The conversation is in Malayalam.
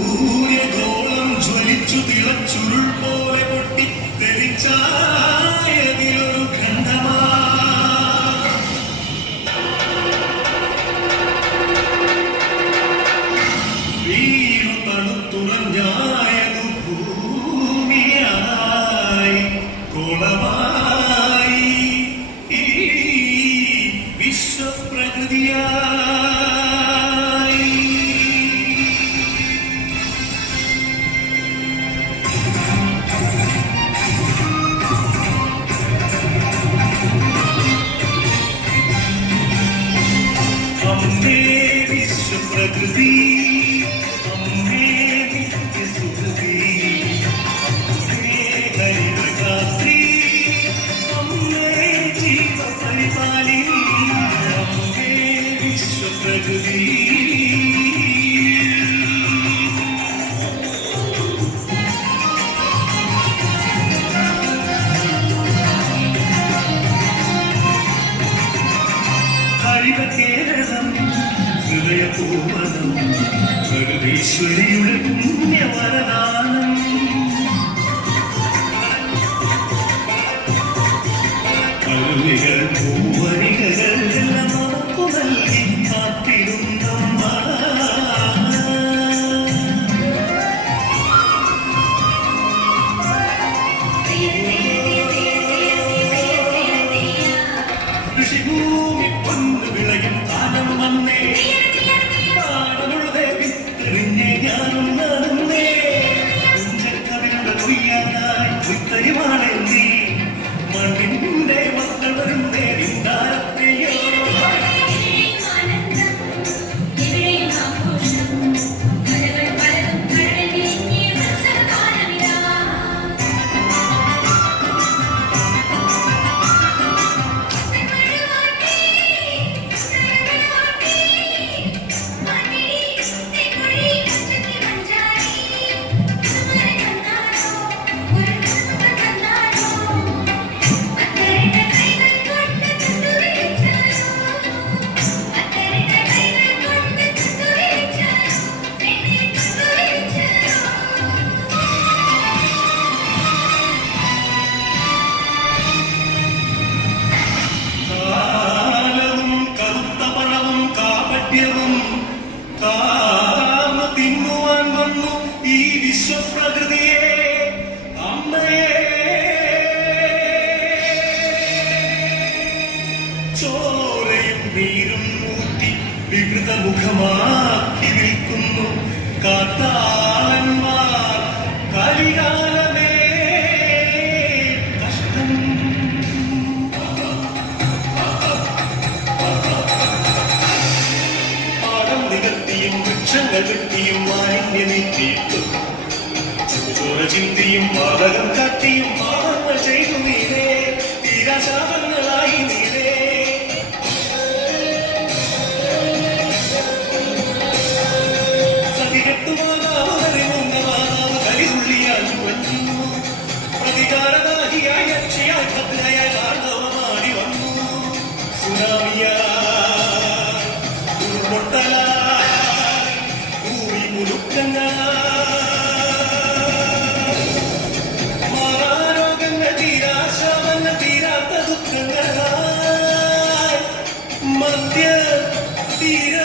സൂര്യഗോളം ജ്വലിച്ചു തിളച്ചുരുൾ പോലെ പൊട്ടി തെളിച്ചായതിലൊരു ഖണ്ഡമാ വീണു തണുത്തുറഞ്ഞായതു ഭൂമിയായി കോളമായി വിശ്വപ്രകൃതിയായി. അമ്മേ വിശ്വപ്രകൃതി, അമ്മേ നിത്യസുഹൃതി, അമ്മേ ഹരിതരാത്രി, അമ്മേ ജീവപരിപാലിനി, അമ്മേ വിശ്വപ്രകൃതി. ഹരിതകേരളം ഹൃദയപൂർവ്വം പ്രകൃതീശ്വരിയുടെ പുണ്യവരദാനം. അരുവികൾ പൂവരികൾ എല്ലാം നമുക്ക് നൽകി കാത്തിരുന്ന കൃഷിഭൂമി പൊന്നു വിളയും കാലം വന്നേ, പാടമുള്ളതേ വിത്തെറിഞ്ഞേ ഞാനും നടന്നേ, കുഞ്ചക്കവിരുടെ കൊയ്യാനായി കുത്തരിവാളെ നീ മണ്ണിന്റെ മക്കൾ വരുന്നേ നിന്താരത്തെയോ. തിന്നുവാൻ വന്നു ഈ വിശ്വപ്രകൃതിയെ അമ്മേ. ചോരയും നീരും മൂട്ടി വികൃതമുഖമാക്കി നിൽക്കുന്നു കാട്ടാളന്മാർ. കലികാലമേ കഷ്ടം. വൃക്ഷങ്ങൾ വെട്ടിയും മാലിന്യം നീക്കിയിട്ടു ചോര ചിന്തിയും പാതകം കാട്ടിയും പാപങ്ങൾ ചെയ്തു നീരേ തീരാശാപങ്ങളായി നീരേ. സതികെട്ടുമാതാവ് കരിതുള്ളിയാൽ വന്നു പ്രതികാരനാഹിയായി അക്ഷയാൽ ഭദ്രയായി താണ്ഡവമാടി വന്നു. സുനാമിയാ ഉരുൾപൊട്ടല മാറാരോഗങ്ങൾ തീരാശാപങ്ങൾ തീരാത്ത ദുഃഖങ്ങളായി മധ്യ തീര